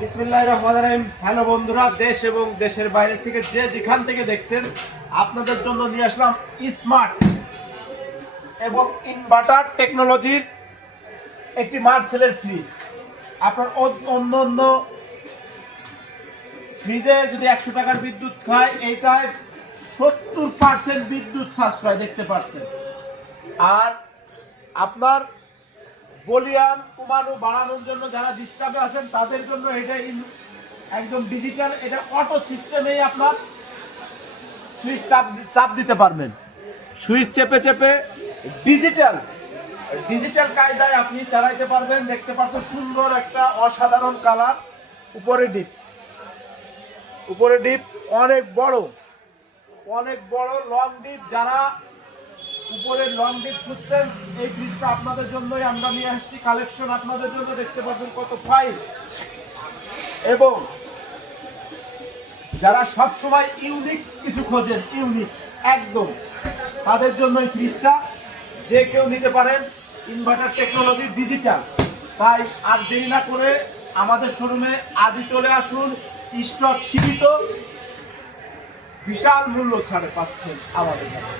বিসমিল্লাহির রহমানির রহিম। হ্যালো বন্ধুরা, দেশ এবং দেশের বাইরে থেকে যে যেখান থেকে দেখছেন, আপনাদের জন্য নিয়ে আসলাম স্মার্ট এবং ইনভার্টার টেকনোলজির একটি মার্সেলের ফ্রিজ। আপনার অন্য অন্য ফ্রিজে যদি 100 টাকার বিদ্যুৎ খায়, এইটায় 70% বিদ্যুৎ সাশ্রয় দেখতে পাচ্ছেন। আর আপনার ভলিউম কমানো বাড়ানোর জন্য যারা ডিস্টার্বে আছেন তাদের জন্য এটা একদম ডিজিটাল, এটা অটো সিস্টেমেই আপনার সুইচ চাপ দিতে পারবেন। সুইচ চেপে চেপে ডিজিটাল কায়দায় আপনি চালাইতে পারবেন। দেখতে পাচ্ছেন সুন্দর একটা অসাধারণ কালার। উপরে ডিপ অনেক বড় লং ডিপ। যারা উপরে লং ডিপ খুঁজতেন, এই ফ্রিজটা আপনাদের জন্যই আমরা নিয়ে আসছি কালেকশন আপনাদের জন্য। দেখতে পাচ্ছেন কত ফাইন। এবং যারা সব সময় ইউনিক কিছু খোঁজেন, একদম তাদের জন্য এই ফ্রিজটা যে কেউ নিতে পারেন। Inverter technology digital. তাই আর দেরি না করে আমাদের শোরুমে আজই চলে আসুন। স্টক সীমিত, বিশাল মূল্য ছাড়ে পাচ্ছেন আমাদের কাছে।